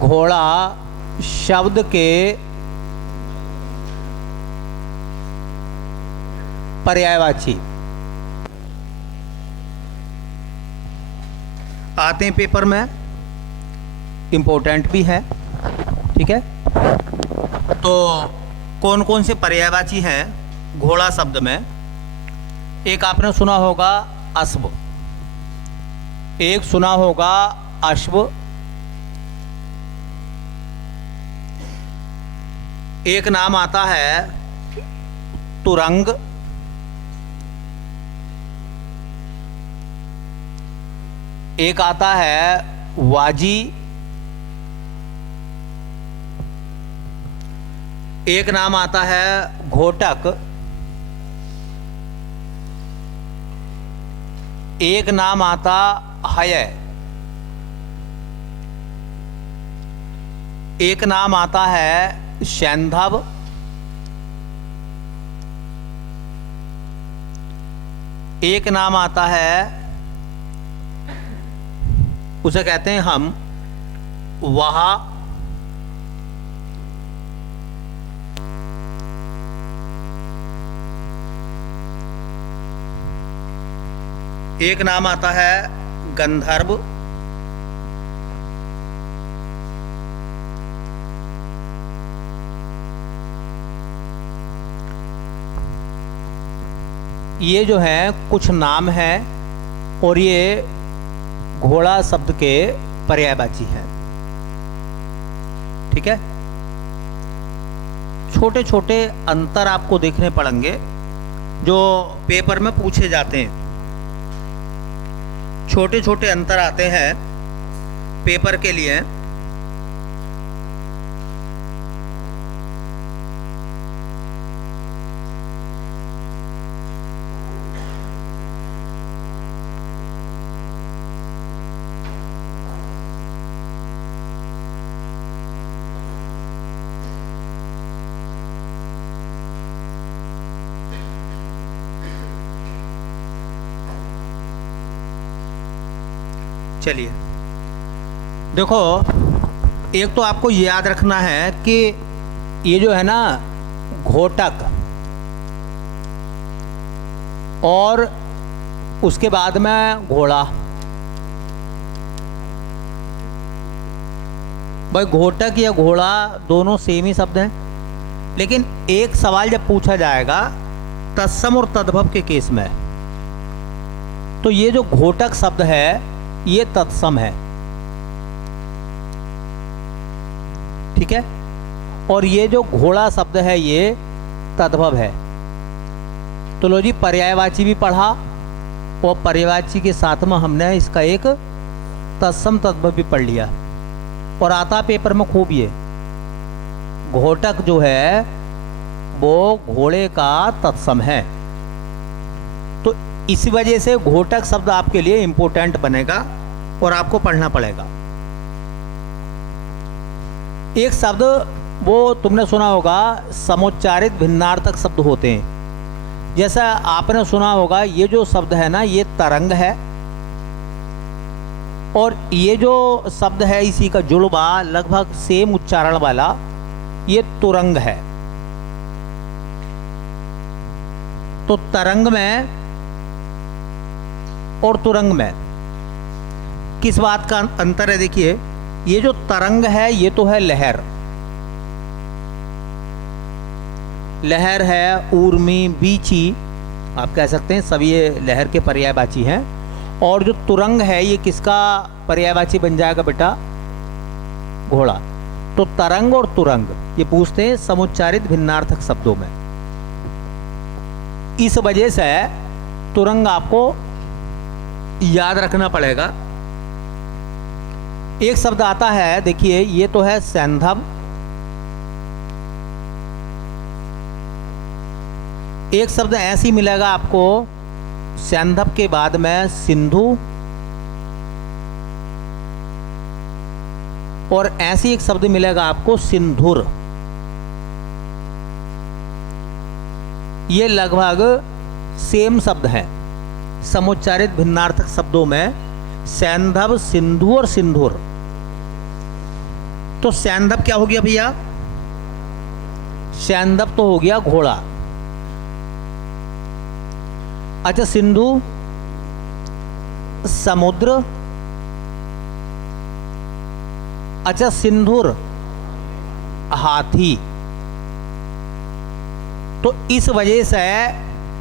घोड़ा शब्द के पर्यायवाची आते हैं पेपर में, इम्पोर्टेंट भी है। ठीक है, तो कौन कौन से पर्यायवाची हैं घोड़ा शब्द में? एक आपने सुना होगा अश्व, एक सुना होगा अश्व, एक नाम आता है तुरंग, एक आता है वाजी, एक नाम आता है घोटक, एक नाम आता हय, एक नाम आता है सैंधव, एक नाम आता है, उसे कहते हैं हम वहा, एक नाम आता है गंधर्व, ये जो है कुछ नाम है और ये घोड़ा शब्द के पर्यायवाची हैं। ठीक है, छोटे छोटे अंतर आपको देखने पड़ेंगे जो पेपर में पूछे जाते हैं। छोटे छोटे अंतर आते हैं पेपर के लिए। चलिए देखो, एक तो आपको याद रखना है कि ये जो है ना घोटक, और उसके बाद में घोड़ा। भाई घोटक या घोड़ा दोनों सेम ही शब्द हैं, लेकिन एक सवाल जब पूछा जाएगा तत्सम और तद्भव के केस में, तो ये जो घोटक शब्द है ये तत्सम है। ठीक है, और ये जो घोड़ा शब्द है ये तद्भव है। तो लो जी, पर्यायवाची भी पढ़ा और पर्यायवाची के साथ में हमने इसका एक तत्सम तद्भव भी पढ़ लिया, और आता पेपर में खूब ये घोटक जो है वो घोड़े का तत्सम है। तो इसी वजह से घोटक शब्द आपके लिए इंपॉर्टेंट बनेगा और आपको पढ़ना पड़ेगा। एक शब्द वो तुमने सुना होगा समुच्चारित भिन्नार्थक शब्द होते हैं। जैसा आपने सुना होगा ये जो शब्द है ना ये तरंग है, और ये जो शब्द है इसी का जुड़वा लगभग सेम उच्चारण वाला ये तुरंग है। तो तरंग में और तुरंग में किस बात का अंतर है? देखिए, ये जो तरंग है ये तो है लहर, लहर है, ऊर्मी, बीची, आप कह सकते हैं सभी ये लहर के पर्यायवाची हैं। और जो तुरंग है ये किसका पर्यायवाची बन जाएगा बेटा? घोड़ा। तो तरंग और तुरंग ये पूछते हैं समुच्चारित भिन्नार्थक शब्दों में। इस वजह से तुरंग आपको याद रखना पड़ेगा। एक शब्द आता है, देखिए ये तो है सैंधव, एक शब्द ऐसी मिलेगा आपको सैंधव के बाद में सिंधु, और ऐसी एक शब्द मिलेगा आपको सिंधुर। ये लगभग सेम शब्द हैं समुच्चारित भिन्नार्थक शब्दों में, सैंधव, सिंधु और सिंधुर। तो सैंधव क्या हो गया भैया? सैंधव तो हो गया घोड़ा। अच्छा, सिंधु समुद्र। अच्छा, सिंधुर हाथी। तो इस वजह से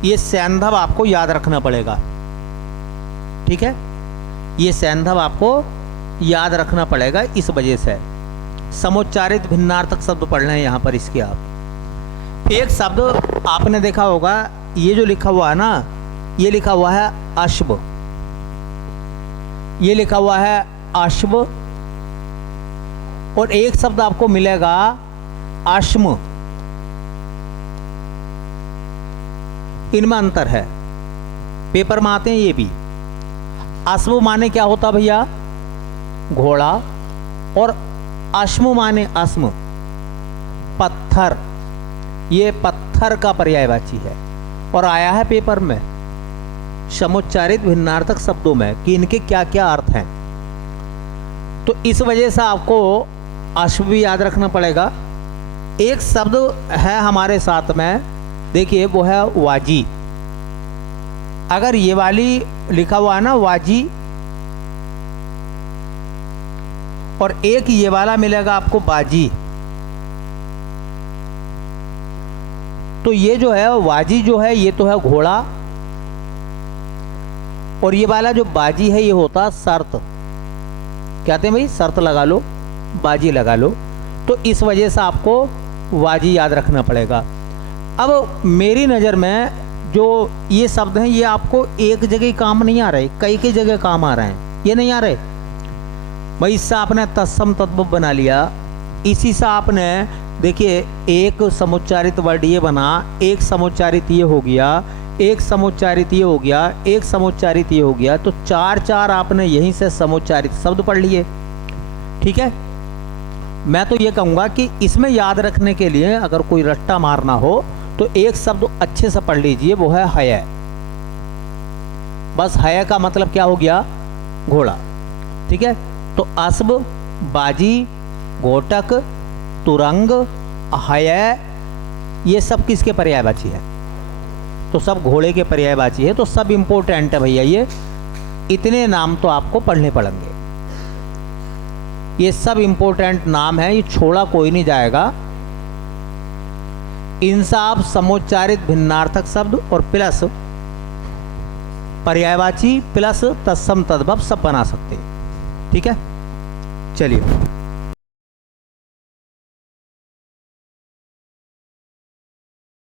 ये सैंधव आपको याद रखना पड़ेगा। ठीक है, ये सैंधव आपको याद रखना पड़ेगा इस वजह से। समुच्चारित भिन्नार्थक शब्द पढ़ हैं यहाँ पर इसके आप। एक शब्द आपने देखा होगा, ये जो लिखा हुआ है ना, ये लिखा हुआ है अश्व, ये लिखा हुआ है अश्व। और एक शब्द आपको मिलेगा अश्म, इनमें अंतर है, पेपर में आते हैं ये भी। अश्व माने क्या होता भैया? घोड़ा। और अश्म माने अश्म, पत्थर। ये पत्थर का पर्यायवाची है और आया है पेपर में समुच्चारित भिन्नार्थक शब्दों में कि इनके क्या क्या अर्थ हैं। तो इस वजह से आपको अश्व भी याद रखना पड़ेगा। एक शब्द है हमारे साथ में, देखिए वो है वाजी। अगर ये वाली लिखा हुआ है ना वाजी, और एक ये वाला मिलेगा आपको बाजी, तो ये जो है वाजी जो है ये तो है घोड़ा, और ये वाला जो बाजी है ये होता शर्त। कहते हैं भाई शर्त लगा लो, बाजी लगा लो। तो इस वजह से आपको वाजी याद रखना पड़ेगा। अब मेरी नज़र में जो ये शब्द हैं ये आपको एक जगह काम नहीं आ रहे, कई कई जगह काम आ रहे हैं। ये नहीं आ रहे भाई, इससे आपने तत्सम तद्भव बना लिया। इसी से आपने देखिए एक समुच्चारित वर्ड ये बना, एक समुच्चारित ये हो गया, एक समुच्चारित ये हो गया, एक समुच्चारित ये हो गया। तो चार चार आपने यहीं से समुच्चारित शब्द पढ़ लिए। ठीक है, मैं तो ये कहूँगा कि इसमें याद रखने के लिए अगर कोई रट्टा मारना हो तो एक शब्द अच्छे से पढ़ लीजिए, वो है हय। बस हय का मतलब क्या हो गया? घोड़ा। ठीक है, तो अश्व, बाजी, घोटक, तुरंग, हय, ये सब किसके पर्यायवाची है? तो सब घोड़े के पर्यायवाची है। तो सब इंपॉर्टेंट है भैया, ये इतने नाम तो आपको पढ़ने पड़ेंगे। ये सब इंपॉर्टेंट नाम है, ये छोड़ा कोई नहीं जाएगा। इनसे आप समुच्चारित भिन्नार्थक शब्द और प्लस पर्यायवाची प्लस तत्सम तद्भव सब बना सकते हैं। ठीक है, चलिए।